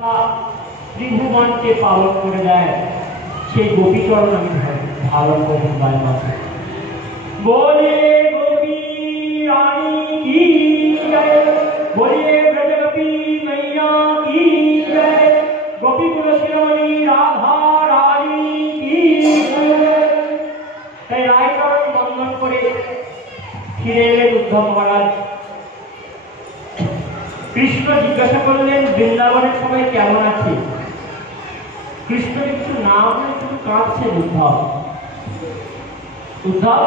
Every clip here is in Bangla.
ত্রিভুবনকে পালন করে দেয় সেই গোপীচরণ আমি ধারণ করি বাড়ির মাঝে। বলে গোপী রানী কি জয়, বলিয়ে ব্রজগোপী मैया की जय, गोपी कुल शिरोमणि राधा रानी की जय। তাই রায়চরণ বন্দন করে ফিরে এলেন উদ্ধব মহারাজ। কৃষ্ণ জিজ্ঞাসা করলেন বৃন্দাবনের সবাই কেমন আছে? কৃষ্ণ কিছু না বলে শুধু কাঁদছেন উদ্ধব। উদ্ধব,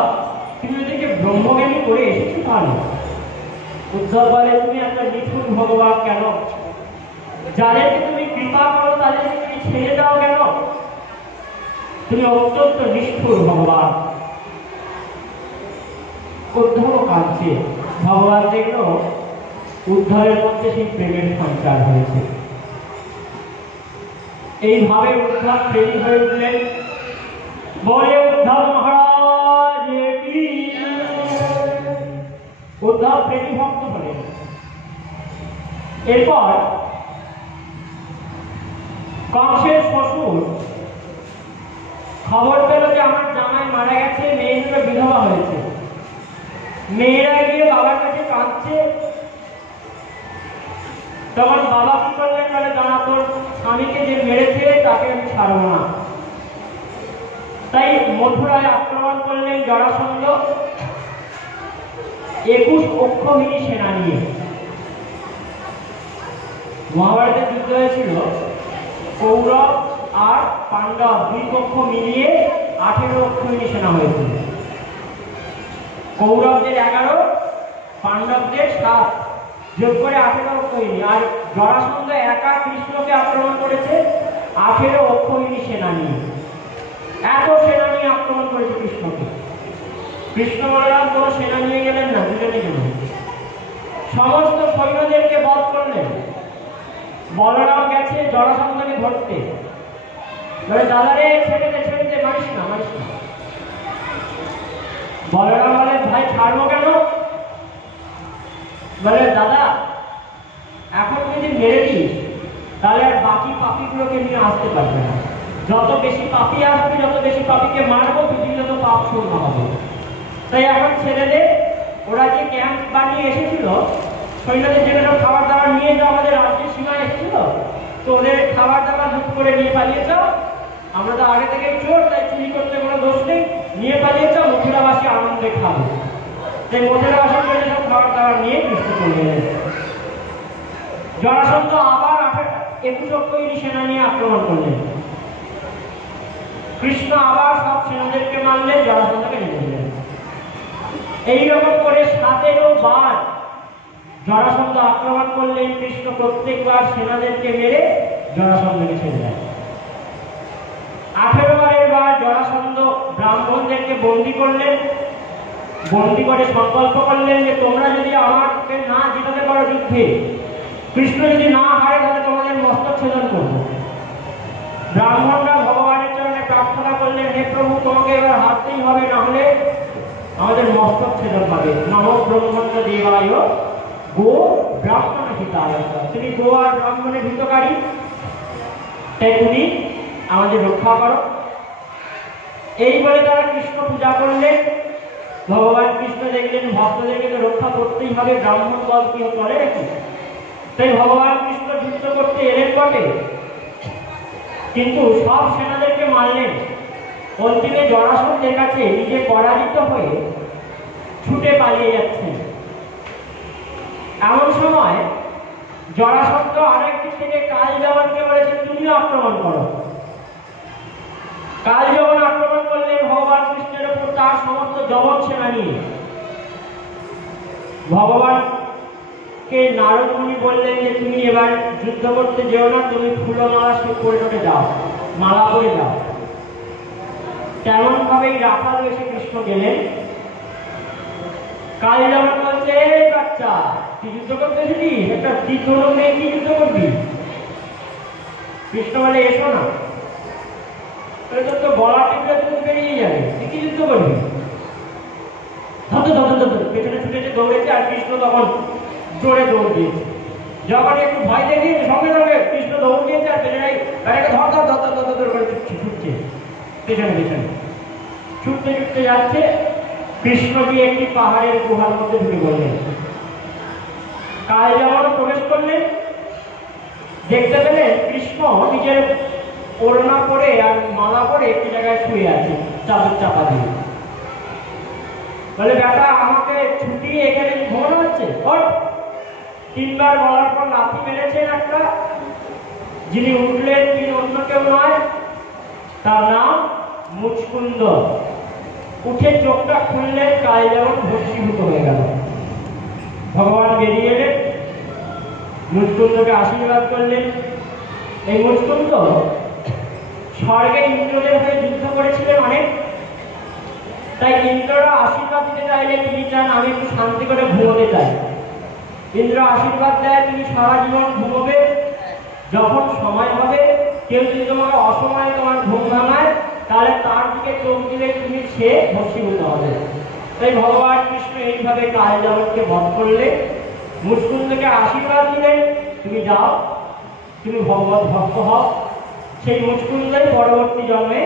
তুমি এদিকে ব্রহ্মজ্ঞানী করে এসেছো কেন? উদ্ধব বলে, তুমি একটা নিঠুর ভগবান কেন? যাদেরকে তুমি কৃপা করো তাদেরকে তুমি ছেড়ে দাও কেন? তুমি অত্যন্ত নিষ্ঠুর ভগবান। উদ্ধব কাঁদছে। ভগবান দেখল উদ্ধবের মধ্যে সেই প্রেমের সঞ্চার হয়েছে। এইভাবে উদ্ধব প্রেমী হয়ে উঠলেন। বলে উদ্ধব মহারাজ কি, উদ্ধব প্রেমী ভক্ত হলেন। এরপর কংসের শ্বশুর খবর পেল যে আমার জামাই মারা গেছে, মেয়ে দুটো বিধবা হয়েছে। মেয়েরা গিয়ে বাবার কাছে কাঁদছে। তখন বাবা কি করলেন, বলে দাঁড়া, তোর স্বামীকে যে মেরেছে তাকে আমি ছাড়ব না। তাই মথুরায় আক্রমণ করলেন জরাসন্ধ 21 অক্ষৌহিণী সেনা নিয়ে। মহাভারতের যুদ্ধ হয়েছিল কৌরব আর পাণ্ডব দুই পক্ষ মিলিয়ে 18 অক্ষৌহিণী সেনা হয়েছিল। কৌরবদের 11, পাণ্ডবদের 7, যোগ করে 18 অক্ষৌহিণী। আর জরাসন্ধ একা কৃষ্ণকে আক্রমণ করেছে 18 অক্ষৌহিণী সেনা নিয়ে। এত সেনা নিয়ে আক্রমণ করেছে কৃষ্ণকে। কৃষ্ণ বলরাম কোনো সেনা নিয়ে গেলেন না, দুজনে গেলেন। সমস্ত সৈন্যদেরকে বধ করলেন। বলরাম গেছে জরাসন্ধকে ধরতে, বলে দাদা রে ছেড়ে দে, ছেড়ে দে, মারিস না, মারিস না। বলরাম বলে ভাই ছাড়বো কেন? বলে দাদা এখন যদি মেরে দিস তাহলে আর বাকি পাপীগুলোকে নিয়ে আসতে পারবে না। যত বেশি পাপী আসবে, যত বেশি পাপীকে মারবো, পৃথিবী যত পাপ শূন্য হবে। তাই এখন ছেড়ে দে। ওরা যে ক্যাম্প বানিয়ে এসেছিল, সৈন্যদের যেগুলো খাবার দাবার নিয়ে যাও, আমাদের রাজ্যের সীমায় এসেছিল, তো ওদের খাবার দাবার লুট করে নিয়ে পালিয়ে যাও। আমরা তো আগে থেকে চোর, তাই চুরি করতে কোনো দোষ নেই, নিয়ে পালিয়ে যাও, মথুরাবাসী আনন্দে খাবে। তাই মথুরাবাসী করে সব খাবার দাবার নিয়ে কৃষ্ণ চলে গেলেন। জরাসন্ধ আবার 21 অক্ষৌহিণী সেনা নিয়ে আক্রমণ করলেন। কৃষ্ণ আবার সব সেনাদেরকে মারলেন, জরাসন্ধকে নিয়ে দিলেন। এইরকম করে 17 বার জরাসন্ধ আক্রমণ করলেন। কৃষ্ণ প্রত্যেকবার সেনাদেরকে মেরে জরাসন্ধকে ছেড়ে দেন। 18 বারের বার জরাসন্ধ ব্রাহ্মণদেরকে বন্দী করলেন। বন্দী করে সংকল্প করলেন যে তোমরা যদি আমাকে না জিতাতে পারো যুদ্ধে, কৃষ্ণ যদি না হারে, তাহলে তোমাদের মস্তক ছেদন করবো। ব্রাহ্মণরা ভগবানের চরণে প্রার্থনা করলেন, হে প্রভু, তোমাকে এবার হারতেই হবে, না হলে আমাদের মস্তক ছেদন পাবে। নম ব্রহ্মণ্য দেবায় গো ব্রাহ্মণ হিতায়। তুমি গো আর ব্রাহ্মণের হিতকারী, তাই তুমি আমাদের রক্ষা করো। এই বলে তারা কৃষ্ণ পূজা করলেন। ভগবান কৃষ্ণ দেখলেন ভক্তদেরকে তো রক্ষা করতেই হবে, ব্রাহ্মণ দল কি করে নাকি। তাই ভগবান কৃষ্ণ যুদ্ধ করতে এলেন বটে, কিন্তু সব সেনাদেরকে মারলেন। অন্তিমে জরাসন্ধের কাছে নিজে পরাজিত হয়ে ছুটে পালিয়ে যাচ্ছেন। এমন সময় জরাসন্ধ আরেকদিক থেকে কালযবনকে বলেছেন তুমি আক্রমণ করো। কালযবন আক্রমণ করলেন ভগবান কৃষ্ণের উপর তার সমস্ত যবন সেনা নিয়ে। ভগবানকে নারদ মুনি বললেন যে তুমি এবার যুদ্ধ করতে যেও না, তুমি ফুলমালা সে করে যাও, মালা পরে যাও। তেমন ভাবেই রাখাল এসে কৃষ্ণ গেলেন। কালযবন বলছে, বাচ্চা তুই যুদ্ধ করতে এসেছিস, একটা তীর্থ নিয়ে কি যুদ্ধ করবি? কৃষ্ণ বলে এসো না। তোর তো গলা টিপলে তুমি বেরিয়ে যাবে, তুই কি যুদ্ধ করবি? পেছনে ছুটেছে, দৌড়েছে। আর কৃষ্ণ তখন জোরে দৌড় দিয়েছে। যখন একটু ভয় দেখিয়ে সঙ্গে সঙ্গে কৃষ্ণ দৌড় পেছনে পেছনে ছুটতে ছুটতে যাচ্ছে। কৃষ্ণজি একটি পাহাড়ের গুহার মধ্যে ঢুকে পড়লেন। কালযাবন প্রবেশ করলেন, দেখতে পেলেন কৃষ্ণ নিজের ওড়না পরে আর মালা পরে একটি জায়গায় শুয়ে আছে চাদর চাপা দিয়ে। বলে, বেটা আমাকে ছুটি এখানে ঘুমানো হচ্ছে? তিনবার বলার পর লাথি মেরেছেন একটা। যিনি উঠলেন তিনি অন্য কেউ নয়, তার নাম মুচকুন্দ। উঠে চোখটা খুললেন, কালযাবন ভস্মীভূত হয়ে গেল। ভগবান বেরিয়ে এলেন, মুচকুন্দকে আশীর্বাদ করলেন। এই মুচকুন্দ স্বর্গে ইন্দ্রদের হয়ে যুদ্ধ করেছিলেন অনেক, তাই ইন্দ্ররা আশীর্বাদ দিতে চাইলে তিনি চান আমি একটু শান্তি করে ঘুমোতে চাই। ইন্দ্র আশীর্বাদ দেয় তুমি সারা জীবন ঘুমোবে, যখন সময় হবে কেউ যদি তোমাকে অসময়ে তোমার ঘুম ভাঙায় তাহলে তার দিকে চোখ দিলে তুমি সে ভস্মীভূত হবে। তাই ভগবান কৃষ্ণ এইভাবে কালযাবনকে বধ করলে, মুচকুন্দকে আশীর্বাদ দিলেন তুমি যাও, তুমি ভগবত ভক্ত হও। সেই মুচকুন্দই পরবর্তী জন্মে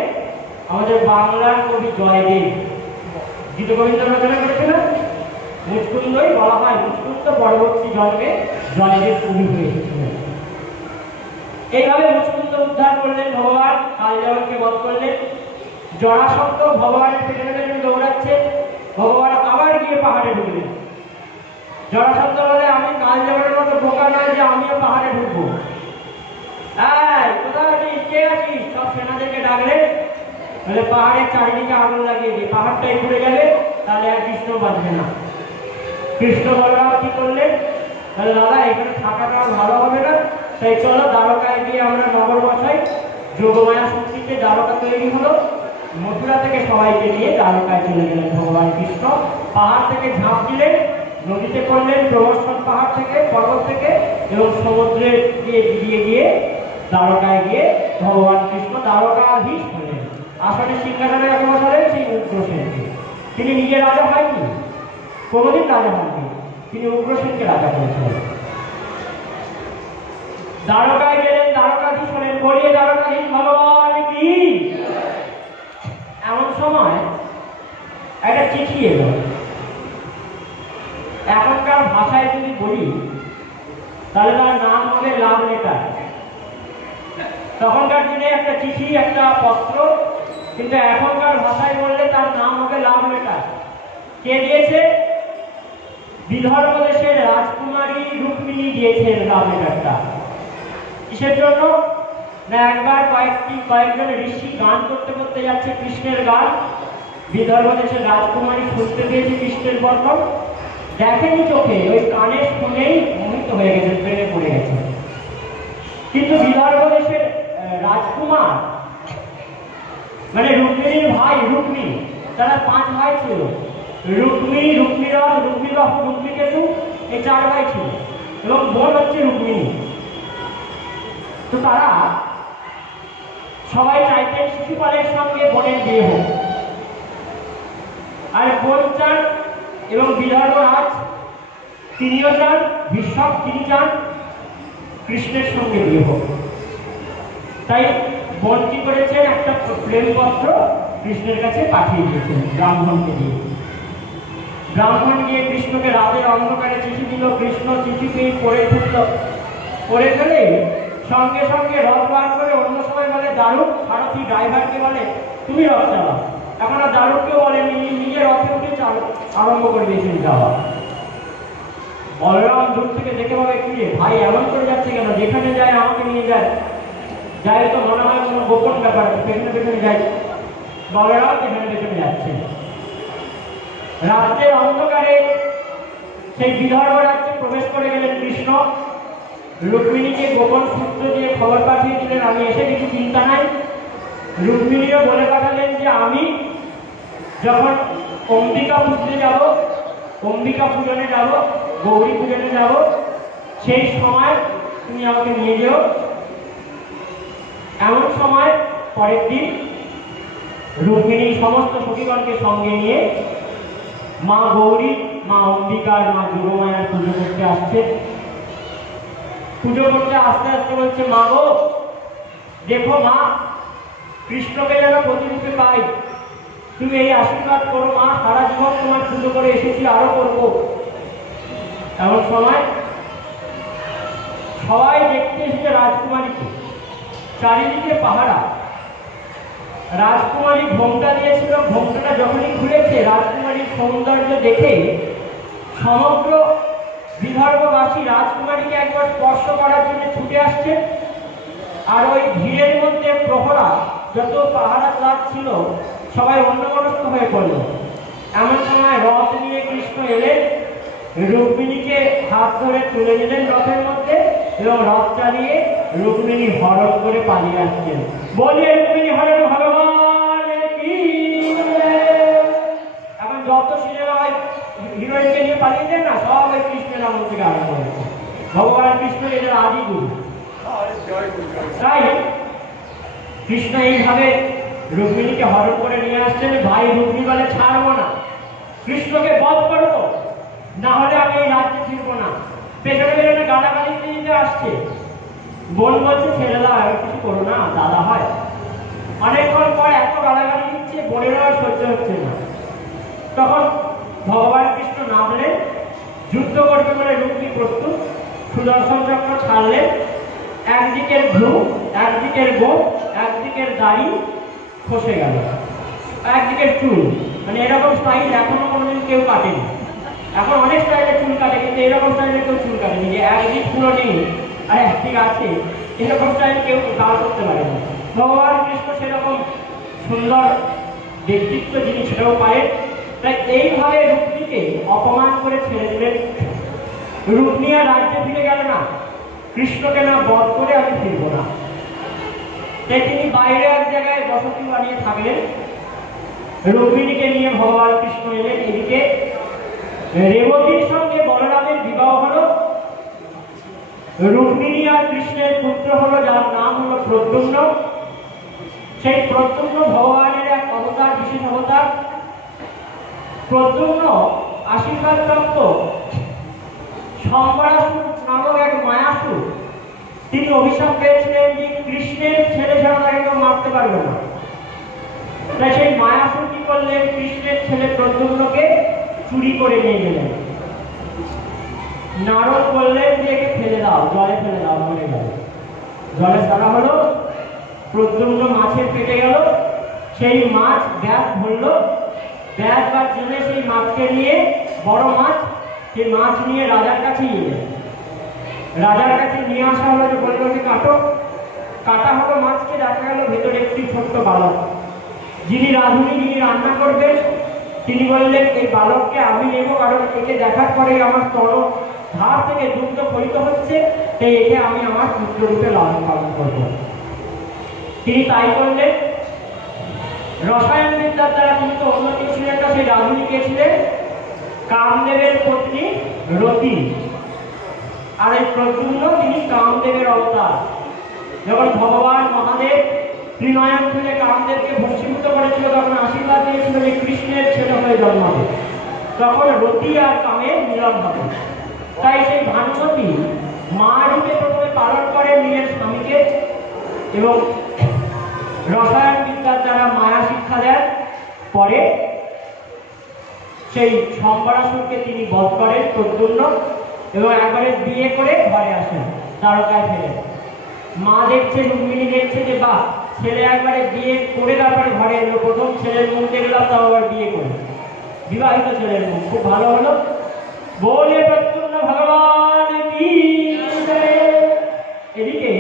আমাদের বাংলার কবি জয়দেব গীত গোবিন্দ রচনা করেছিলেন। মুচকুন্দই বলা হয়, মুচকুন্দ পরবর্তী জন্মে জয়দেব কবি হয়ে এসেছিলেন। এইভাবে মুচকুন্দ উদ্ধার করলেন ভগবান, কালযাবনকে বধ করলেন। জরাসন্ধ ভগবানের পেছনে পেছনে দৌড়াচ্ছে, ভগবান আবার গিয়ে পাহাড়ে ঢুকলেন। জরাসন্ধ বলে, আমি কালযাবনের মতো বোকা নয় যে আমিও পাহাড়ে ঢুকবো। কোথায় আছিস, কে আছিস? সব সেনাদেরকে ডাকলেন। বলে, পাহাড়ের চারিদিকে আগুন লাগিয়ে দিয়ে পাহাড়টাই ঘুরে যাবে, তাহলে আর কৃষ্ণ বাঁচবে না। কৃষ্ণ বলরাম কি করলেন? বলে, দাদা এখানে থাকাটা ভালো হবে না, তাই চলো দ্বারকায় গিয়ে আমরা নগর বসাই। যোগমায়া শক্তিতে দ্বারকা তৈরি হলো। মথুরা থেকে সবাইকে নিয়ে দ্বারকায় চলে গেলেন ভগবান কৃষ্ণ। পাহাড় থেকে ঝাঁপ দিলেন, নদীতে করলেন প্রবর্ষণ, পাহাড় থেকে পর্বত থেকে, এবং সমুদ্রে গিয়ে দিয়ে গিয়ে দ্বারকায় গিয়ে ভগবান কৃষ্ণ দ্বারকাধীশ হলেন। আসলে সিংহাসনে যাকে বসালেন সেই উগ্রসেনকে। তিনি নিজে রাজা হয়নি, কোনদিন রাজা হননি, তিনি উগ্রসেনকে রাজা করেছিলেন। দ্বারকায় গেলেন, দ্বারকাধীশ হলেন। বলিয়ে দ্বারকাধীশ ভগবান কি। এমন সময় একটা চিঠি এলো। এখনকার ভাষায় যদি বলি তাহলে তার নাম হবে লাভ লেটার। তখনকার দিনে একটা চিঠি, একটা পত্র, কিন্তু এখনকার ভাষায় বললে তার নাম হবে লাভ লেটার। কে দিয়েছে? বিদর্ভ দেশের রাজকুমারী রুক্মিণী দিয়েছেন লাভ লেটারটা। কিসের জন্য? না, একবার কয়েকজন ঋষি গান করতে করতে যাচ্ছে কৃষ্ণের গান। বিদর্ভ দেশের রাজকুমারী শুনতে পেয়েছে কৃষ্ণের বর্ণন, দেখেনি চোখে, ওই কানে শুনেই মোহিত হয়ে গেছে, প্রেমে পড়ে গেছে। কিন্তু বিদর্ভ দেশের রাজকুমার মানে রুক্মিণীর ভাই রুক্মী, তারা 5 ভাই ছিল। রুক্মী, রুক্মীরথ, রুক্মীবাহু, রুক্মীকেতু, এই 4 ভাই ছিল, এবং বোন হচ্ছে রুক্মিণী। তো তারা সবাই চাইতেন শিশুপালের সঙ্গে বোনের বিয়ে হোক। আর বোন চান এবং বিদর্ভ রাজ তিনিও চান, ভীষ্মক তিনি চান কৃষ্ণের সঙ্গে বিয়ে হোক। তাই বোন কি করেছেন, একটা প্রেমপত্র কৃষ্ণের কাছে পাঠিয়ে দিয়েছেন ব্রাহ্মণকে দিয়ে। ব্রাহ্মণ গিয়ে কৃষ্ণকে রাতের অন্ধকারে চিঠি দিল। কৃষ্ণ চিঠি পেয়ে পড়ে ফেলে সঙ্গে সঙ্গে রথ বার করে, অন্য সময় বলে দারুক, সারথি ড্রাইভারকে বলে তুমি রথ চালাও। এখন আর দারুককেও বলে নিজে রথে উঠে আরম্ভ করে দিয়েছেন যাওয়া। বলরাম দূর থেকে দেখে ভাবে, কি ভাই এমন করে যাচ্ছে কেন, যেখানে যায় আমাকে নিয়ে যায়, যাই তো মনে হয় কোনো গোপন ব্যাপার, পেছনে পেছনে যাই। বলরাম পেছনে পেছনে যাচ্ছে। রাত্রের অন্ধকারে সেই বিদর্ভ রাজ্যে প্রবেশ করে গেলেন কৃষ্ণ। রুক্মিণীকে গোপন সূত্র দিয়ে খবর পাঠিয়ে দিলেন, আমি এসে কিছু চিন্তা নাই। রুক্মিণীও বলে পাঠালেন যে আমি যখন অম্বিকা পুজনে যাব, অম্বিকা পূজনে যাব, গৌরী পূজনে যাব, সেই সময় তুমি আমাকে নিয়ে যেও। এমন সময় পরের দিন রুক্মিণী সমস্ত সখীগণকে সঙ্গে নিয়ে মা গৌরী, মা অম্বিকার, মা যোগমায়ার পুজো করতে আসছে। পুজো করতে আস্তে আস্তে বলছে, মা গো দেখো মা, কৃষ্ণকে যেন প্রতিরূপে পাই, তুমি এই আশীর্বাদ করো মা, সারা জীবন তোমার পুজো করে এসেছি, আরো করবো। এমন সময় সবাই দেখতে এসেছে রাজকুমারীকে, চারিদিকে পাহারা। রাজকুমারী ঘোমটা দিয়েছিল, ঘোমটাটা যখনই খুলেছে রাজকুমারীর সৌন্দর্য দেখে সমগ্র বিদর্ভবাসী রাজকুমারীকে একবার স্পর্শ করার জন্য ছুটে আসছে। আর ওই ভিড়ের মধ্যে প্রহরা, যত পাহারা ক্লাব ছিল, সবাই অন্যমনস্ক হয়ে পড়ল। এমন সময় রথ নিয়ে কৃষ্ণ এলেন, রুক্মিণীকে হাত ধরে তুলে নিলেন রথের মধ্যে এবং রথ চালিয়ে রুক্মিণী হরণ করে পালিয়ে আসছেন। বলিয়ে রুক্মিণী হরণ ভগবান কি। এখন যত সিনেমায় হিরোইনকে নিয়ে পালিয়ে যায় না, সব ওই কৃষ্ণের নাম থেকে আরম্ভ হয়েছে। ভগবান কৃষ্ণ এদের আদি গুরু। তাই কৃষ্ণ এইভাবে রুক্মিণীকে হরণ করে নিয়ে আসছেন। ভাই রুক্মিণী বলে, ছাড়বো না, কৃষ্ণকে বধ করবো, না হলে আমি এই রাজ্যে ফিরবো না। পেছনে পেছনে গালাগালি দিতে আসছে। বোন বলছে, ছেড়ে দাও, আর কিছু করো না, দাদা হয়। অনেকক্ষণ পর এত গালাগালি দিচ্ছে, বোনেরও আর সহ্য হচ্ছে না। তখন ভগবান কৃষ্ণ নামলেন, যুদ্ধ করতে বলে রুক্মিণী প্রস্তুত। সুদর্শন চক্র ছাড়লেন। একদিকের ভ্রু, একদিকের গোপ, একদিকের দাড়ি খসে গেল, একদিকের চুল। মানে এরকম স্টাইল এখনো কোনোদিন কেউ কাটেনি। এখন অনেক স্টাইলে চুল কাটে, কিন্তু এরকম স্টাইলে কেউ চুল কাটেনি যে একদিক পুরো নেই আর একদিক আছে, এরকম স্টাইল কেউ দাঁড় করতে পারেনি। ভগবান কৃষ্ণ সেরকম সুন্দর ব্যক্তিত্ব যিনি, সেটাও পারেন। তাই এইভাবে রুক্মিণীকে অপমান করে ছেড়ে দিলেন। রুক্মিণী আর রাজ্যে ফিরে গেল না, কৃষ্ণকে না বধ করে আমি ফিরব না। তাই তিনি বাইরে এক জায়গায় বসতি বানিয়ে থাকলেন। রুক্মিণীকে নিয়ে ভগবান কৃষ্ণ এলেন। এদিকে রেবতীর সঙ্গে বলরামের বিবাহ হলো। রুক্মিণী আর কৃষ্ণের পুত্র হলো, যার নাম হলো প্রদ্যুম্ন। সেই প্রদ্যুম্ন ভগবানের এক অবতার, বিশেষ অবতার। প্রদ্যুম্ন আশীর্বাদ প্রাপ্ত শম্বরাসুর নামক এক মায়াসুর, তিনি অভিশাপ পেয়েছিলেন যে কৃষ্ণের ছেলে ছাড়া তাকে কেউ মারতে পারবে না। তাই সেই মায়াসুর কি করলেন, কৃষ্ণের ছেলে প্রদ্যুম্নকে চুরি করে নিয়ে গেলেন। নারদ বললেন যে একে ফেলে দাও, জলে ফেলে দাও, মরে যাবে। জলে ছাড়া হলো, প্রদ্যুম্ন মাছের পেটে গেল। সেই মাছ ব্যাস ধরলো, ব্যাস বা জমে সেই মাছকে নিয়ে, বড় মাছ, সেই মাছ নিয়ে রাজার কাছে এলেন। রাজার কাছে নিয়ে আসা হলো, যে বললো যে কাটো। কাটা হলো মাছকে, দেখা গেল ভেতরে একটি ছোট্ট বালক। যিনি রাঁধুনি, যিনি রান্না করবেন, তিনি বললেন এই বালককে আমি নেব, কারণ একে দেখার পরে আমার স্তন ধার থেকে দুগ্ধ ফলিত হচ্ছে, তাই একে আমি আমার পুত্ররূপে লালন পালন করব। তিনি তাই করলেন। রসায়ন বিদ্যার দ্বারা তিনি তো উন্নতি ছিলেন না, সেই রাঁধুনি কে ছিলেন, কামদেবের পত্নী রতি। আর এই প্রদ্যুম্ন, তিনি কামদেবের অবতার। যখন ভগবান মহাদেব ত্রিনয়ন খুলে কামদেবকে ভস্মীভূত করেছিল, তখন আশীর্বাদ দিয়েছিল যে কৃষ্ণের ছেলে হয়ে জন্মাবে, তখন রতি আর কামের মিলন হবে। তাই সেই ভানুমতী মা রূপে প্রথমে পালন করেন নিজের স্বামীকে, এবং রসায়ন বিদ্যার দ্বারা মায়া শিক্ষা দেন। পরে সেই শম্বরাসুরকে তিনি বধ করেন প্রদ্যুম্ন, এবং একবারে বিয়ে করে ঘরে আসেন, দ্বারকায় ফেরেন। মা দেখছে, রুক্মিণী দেখছে যে বাহ, ছেলে একবারে বিয়ে করে তারপরে ঘরে এলো। প্রথম ছেলের মুখ দেখলাম, তাও আবার বিয়ে করে, বিবাহিত ছেলের মুখ, খুব ভালো হলো। বলে প্রদ্যুম্ন ভগবান কি। এদিকে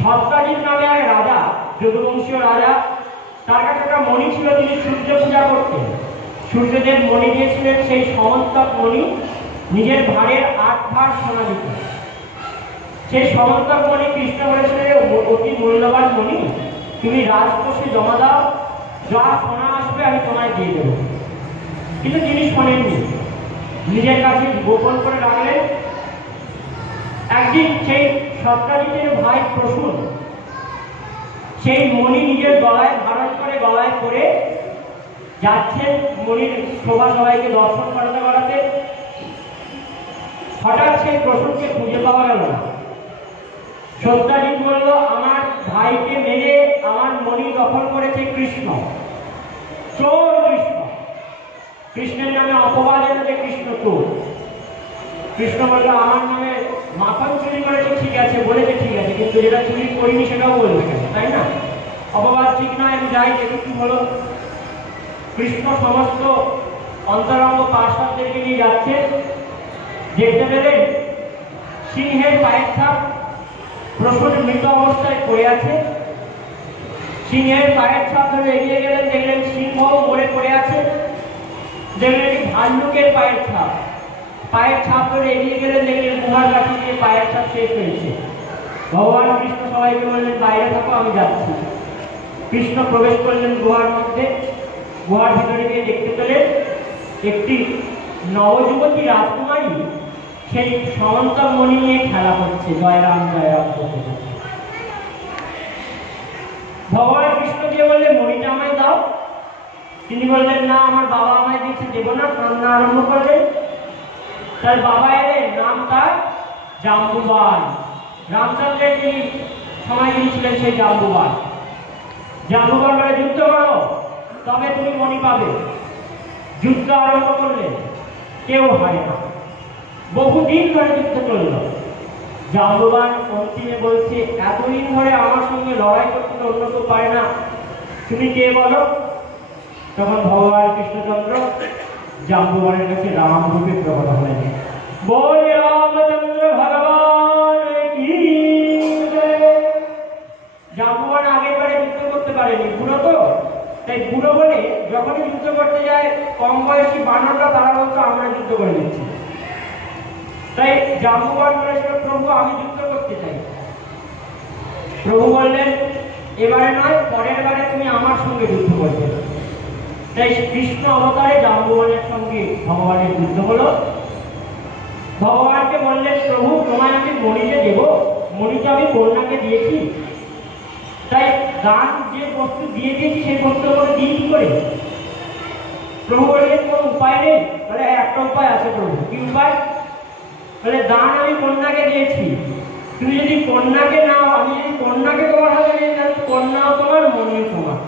সত্যাজিৎ নামে এক রাজা, যদুবংশীয় রাজা, তার কাছে একটা মণি ছিল, তিনি সূর্য পূজা করতেন। সূর্যদেব মণি দিয়েছিলেন, সেই সমন্তক মণি, নিজের ভারের 8 ভার সোনা দিত। সেই সমন্তক মণি কৃষ্ণ বলেছিলেন, অতি মূল্যবান মণি, তুমি রাজকোষে জমা দাও, যা সোনা আসবে আমি তোমায় দিয়ে দেবো। কিন্তু তিনি শোনেননি, নিজের কাছে গোপন করে রাখলেন। একদিন সেই সত্যাজিতের ভাই প্রসূন সেই মণি নিজের গলায় ধারণ করে, গলায় করে যাচ্ছেন মণির শোভা সবাইকে দর্শন করাতে করাতে। হঠাৎ সেই প্রসূনকে খুঁজে পাওয়া গেল না। সত্যাজিৎ বলল, আমার ভাইকে মেরে আমার মণি দখল করেছে কৃষ্ণ, চোর কৃষ্ণ। কৃষ্ণের নামে অপবাদ এলো যে কৃষ্ণ চোর। কৃষ্ণ বলল আমার নামে মাখন চুরি করেছে, ঠিক আছে, বলেছে ঠিক আছে, কিন্তু যেটা চুরি করিনি সেটাও বলবে কেন, তাই না? অপবাদ ঠিক নয়, আমি যাই দেখি কি হলো। কৃষ্ণ সমস্ত অন্তরঙ্গ পার্শ্বদেরকে নিয়ে যাচ্ছে, দেখতে পেলেন সিংহের পায়ের ছাপ প্রচুর মৃত অবস্থায় পড়ে আছে। সিংহের পায়ের ছাপ ধরে এগিয়ে গেলেন, দেখলেন সিংহ মরে পড়ে আছে। দেখলেন ভাল্লুকের পায়ের ছাপ ধরে এগিয়ে গেলেন, দেখলেন গুহার কাছে গিয়ে পায়ের ছাপ শেষ হয়েছে। ভগবান কৃষ্ণ সবাইকে বললেন বাইরে থাকো, আমি যাচ্ছি। কৃষ্ণ প্রবেশ করলেন গুহার মধ্যে। গুহার ভিতরে গিয়ে দেখতে পেলেন একটি নবযুবতী রাজকুমারী সেই সমন্তর মণি নিয়ে খেলা করছে, জয়রাম জয়রাম করতে। ভগবান কৃষ্ণ দিয়ে বললেন মণিটা আমায় দাও। তিনি বললেন না, আমার বাবা আমায় দিয়েছে, দেব না। কান্না আরম্ভ করলেন। তার বাবা এলেন, নাম তার জাম্বুবান। রামচন্দ্রের যিনি সময় দিয়েছিলেন সেই জাম্বুবান। জাম্বুবান বলে যুদ্ধ করো, তবে তুমি মণি পাবে। যুদ্ধ আরম্ভ করলেন, কেউ হারে না। বহুদিন ধরে যুদ্ধ চলল। জাম্বুবান অন্তিমে বলছে এতদিন ধরে আমার সঙ্গে লড়াই করতে অন্য কেউ পারে না, তুমি কে বলো? তখন ভগবান কৃষ্ণচন্দ্র জাম্বুবানের কাছে রাম রূপে প্রকট হলেন। বলে রামচন্দ্র ভগবান কি জয়। জাম্বুবান আগের বারে যুদ্ধ করতে পারেনি, বুড়ো তো, তাই বুড়ো বলে যখনই যুদ্ধ করতে যায় কম বয়সী বানররা তারা বলতো আমরা যুদ্ধ করে দিচ্ছি। তাই জাম্বুবান বলেছিল প্রভু আমি যুদ্ধ করতে চাই। প্রভু বললেন এবারে নয়, পরের বারে তুমি আমার সঙ্গে যুদ্ধ করবে। তাই কৃষ্ণ অবতারে জাম্বুবানের সঙ্গে ভগবানের যুদ্ধ হলো। ভগবানকে বললেন প্রভু তোমায় আমি মণিতে দেব, মণিতে আমি কন্যাকে দিয়েছি, তাই দান যে বস্তু দিয়ে দিয়েছি সেই বস্তু করে দিই কি করে? প্রভু বললেন কোনো উপায় নেই। বলে একটা উপায় আছে প্রভু। কি উপায়? বলে দান আমি কন্যাকে দিয়েছি, তুমি যদি কন্যাকে নাও, আমি যদি কন্যাকে তোমার হাতে নিয়ে যাই, কন্যাও তোমার মণিও তোমার।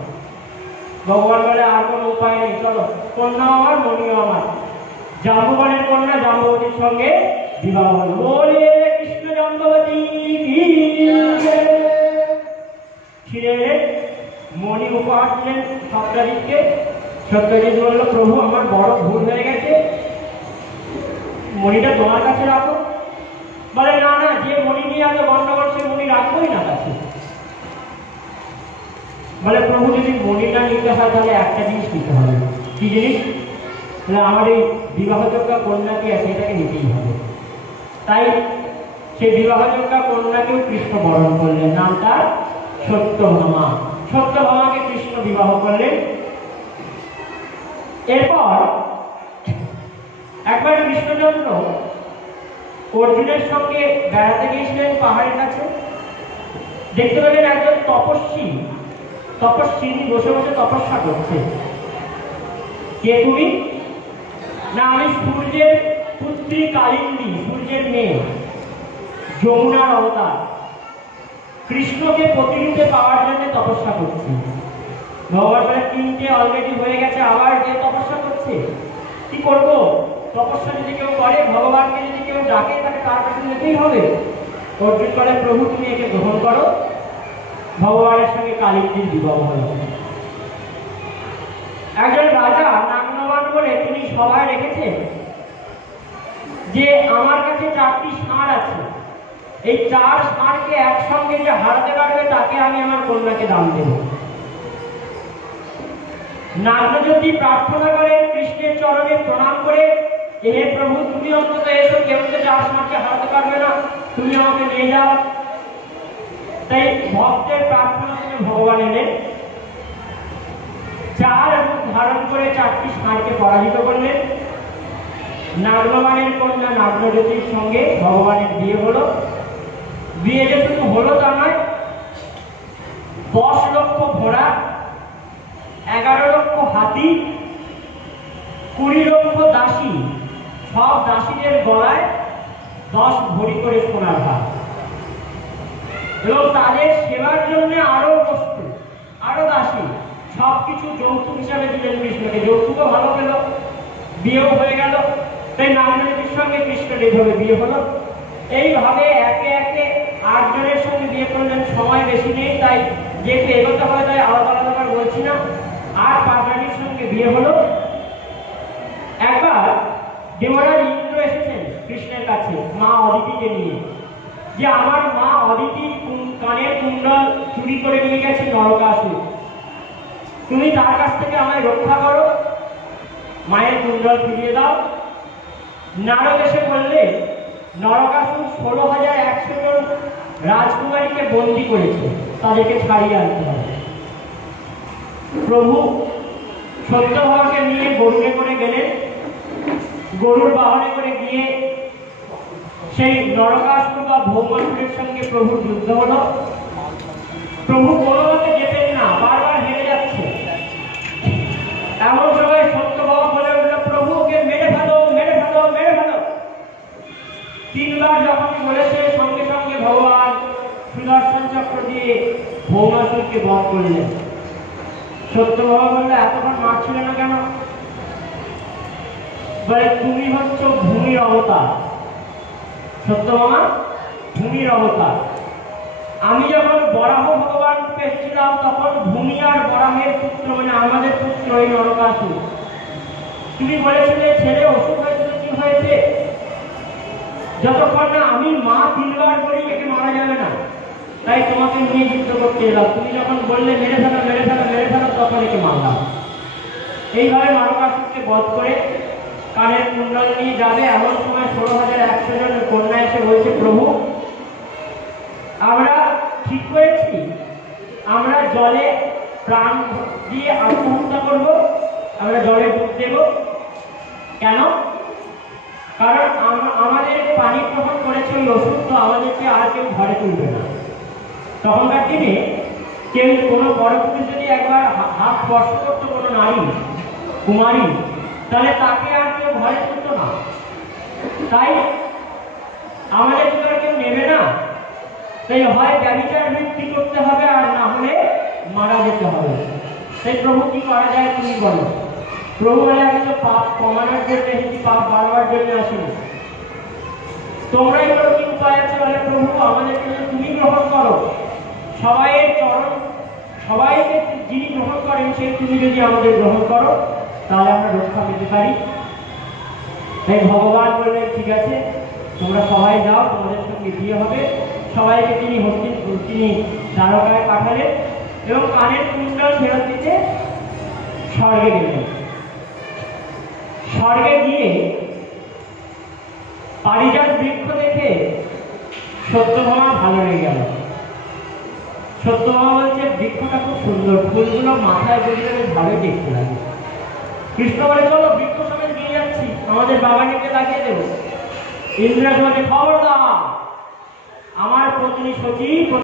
ভগবান বলে আর কোনো উপায় নেই, চলো কন্যাও আমার মণিও আমার। জাম্বুবানের কন্যা জাম্ববতীর সঙ্গে বিবাহ হল। বলে কৃষ্ণ জাম্ববতী ছিঁড়ে মণি উপহার দিলেন সত্যজিৎকে। সত্যজিৎ বলল প্রভু আমার বড় ভুল হয়ে গেছে, মণিটা তোমার কাছে রাখো। বলে না না, যে মণি নিয়ে আগে গন্ডগোল সে মণি রাখবোই না কাছে। বলে প্রভু যদি মণিটা নিতে হয় তাহলে একটা জিনিস নিতে হবে। কি জিনিস? তাহলে আমার এই বিবাহযোগ্য কন্যা কি আছে, এটাকে নিতেই হবে। তাই সেই বিবাহযোগ্য কন্যাকেও কৃষ্ণ বরণ করলেন, নাম তার সত্যভামা। সত্যভামাকে কৃষ্ণ বিবাহ করলেন। এরপর একবার কৃষ্ণচন্দ্র অর্জুনের সঙ্গে বেড়াতে গিয়েছিলেন পাহাড়ের কাছে। দেখতে পেলেন একজন তপস্বিনী বসে বসে তপস্যা করছে। কে তুমি? না আমি সূর্যের পুত্রী কালিন্দী, সূর্যের মেয়ে, যমুনার অবতার। কৃষ্ণকে প্রতিরূপে পাওয়ার জন্য তপস্যা করছি। ভগবান বলে তিনটে অলরেডি হয়ে গেছে, আবার যে তপস্যা করছে, কি করব? তপস্যা যদি কেউ করে, ভগবানকে যদি কেউ ডাকে, তাকে তার কাছে যেতেই হবে। অর্জুন বলে প্রভু তুমি একে গ্রহণ করো। ভগবানের সঙ্গে কালিন্দীর বিবাহ হল। একজন রাজা নাগনবান বলে তিনি সভায় রেখেছেন যে আমার কাছে 4টি ষাঁড় আছে, এই 4 ষাঁড়কে একসঙ্গে যে হারাতে পারবে তাকে আমি আমার কন্যাকে দান দেব। নাগ্ন যদি প্রার্থনা করে কৃষ্ণের চরণে প্রণাম করে, হে প্রভু তুমি অন্তত এসো, কেউ তো 4 ষাঁড়কে হারাতে পারবে না, তুমি আমাকে নিয়ে যাও। তাই ভক্তের প্রার্থনা শুনে ভগবান এলেন, 4 রূপ ধারণ করে 4টি ষাঁড়কে পরাজিত করলেন। নাগনবানের কন্যা নাগ্নজ্যোতির সঙ্গে ভগবানের বিয়ে হলো। বিয়ে যে শুধু হলো তা নয়, 10 লক্ষ ঘোড়া, 11 লক্ষ হাতি, 20 লক্ষ দাসী, সব দাসীদের গলায় 10 ভরি করে সোনার হার, এবং তাদের সেবার জন্য আরো বস্তু, আরো দাসী, সবকিছু যৌতুক হিসাবে দিলেন কৃষ্ণকে। যৌতুকও ভালো পেল, বিয়েও হয়ে গেল। তাই নাগরীর সঙ্গে কৃষ্ণের এইভাবে বিয়ে হলো। এইভাবে একে একে 8 জনের সঙ্গে বিয়ে করলেন। সময় বেশি নেই, তাই যেহেতু এগোতে হয় তাই আলাদা আলাদা করে বলছি না। আর 5 রানীর সঙ্গে বিয়ে হলো। একবার দেবরাজ ইন্দ্র এসেছেন কৃষ্ণের কাছে মা অদিতিকে নিয়ে, যে আমার মা অদিতির কানের কুণ্ডল চুরি করে নিয়ে গেছে নরকাসুর, তুমি তার কাছ থেকে আমায় রক্ষা করো, মায়ের কুণ্ডল ফিরিয়ে দাও। নারদ এসে বললে নরকাসুর 16,100 জন রাজকুমারীকে বন্দী করেছে, তাদেরকে ছাড়িয়ে আনতে হবে। প্রভু সত্যভামাকে নিয়ে গরুড়ে করে গেলেন। গরুর বাহনে করে গিয়ে সেই নরকাসুর বা ভৌমাসুরের সঙ্গে প্রভুর যুদ্ধ হলো। প্রভু কোনো মতে যেতেন না, বারবার হেরে যাচ্ছে। এমন সময় সত্যভামা বলে উঠল, প্রভু ওকে মেরে ফেলো, মেরে ফেলো, মেরে ফেলো। 3 বার যখন বলেছে সঙ্গে সঙ্গে ভগবান সুদর্শন চক্র দিয়ে ভৌমাসুরকে বধ করলেন। সত্যভামা বললে এতক্ষণ মারছিল না কেন? বলে তুমি হচ্ছ ভূমির অবতার। সত্যভামা ভূমির অবতার। আমি যখন বরাহ ভগবান পেয়েছিলাম তখন ভূমি আর বরাহের পুত্র, মানে আমাদের পুত্র এই নরকাসুর। তুমি বলেছিলে ছেলে অসুখ হয়েছিল, কি হয়েছে? যতক্ষণ না আমি মা 3 বার করি একে মারা যাবে না, তাই তোমাকে নিয়ে যুদ্ধ করতে এলাম। তুমি যখন বললে মেরে ফেলো, মেরে ফেলো, মেরে ফেলো, তখন একে মারলাম। এইভাবে নরকাসুরকে বধ করে কানের কুণ্ডল নিয়ে যাবে। এমন সময় 16,100 জন কন্যা এসে বলছে, প্রভু আমরা ঠিক করেছি, আমরা জলে প্রাণ দিয়ে আত্মহত্যা করব, আমরা জলে ডুব দেব। কেন? কারণ আমাদের পানি গ্রহণ করেছে ওই ওষুধ, তো আমাদেরকে আর কেউ ঘরে তুলবে না। তখনকার দিনে কেউ কোনো বড় পুরুষ যদি একবার হাত স্পর্শ করতো কোনো নারী কুমারী, তাহলে তাকে আর কেউ ঘরে তুলতো না। তাই আমাদের ভিতরে কেউ নেবে না, তাই হয় ব্যভিচার বৃত্তি করতে হবে, আর না হলে মারা যেতে হবে। তাই প্রভু কি করা যায় তুমি বলো? প্রভু বলে আমি তো পাপ কমানোর জন্য এসেছি, পাপ বাড়াবার জন্য আসিনি। তোমরাই বলো কি উপায় আছে? বলে প্রভু আমাদের জন্য তুমি গ্রহণ করো, সবাইয়ের চরণ, সবাইকে যিনি গ্রহণ করেন সেই তুমি যদি আমাদের গ্রহণ করো তাহলে আমরা রক্ষা পেতে পারি। তাই ভগবান বললেন ঠিক আছে, তোমরা সবাই যাও, তোমাদের সঙ্গে বিয়ে হবে। সবাইকে তিনি দ্বারকায় পাঠালেন এবং কানের কুণ্ডল ফেরত দিতে স্বর্গে গেলেন। স্বর্গে গিয়ে পারিজাত বৃক্ষ দেখে সত্যভামা ভালো লেগে গেল। সত্যভামা বলছে বৃক্ষটা খুব সুন্দর, ফুলগুলো মাথায় বসলে বেশ ভালোই দেখতে লাগে। কৃষ্ণ বলে চলো বৃক্ষ সমেত নিয়ে যাচ্ছি, আমাদের বাগানেকে লাগিয়ে দেবো। ইন্দ্রাজ বলে খবরদার, আমার পত্নী সতী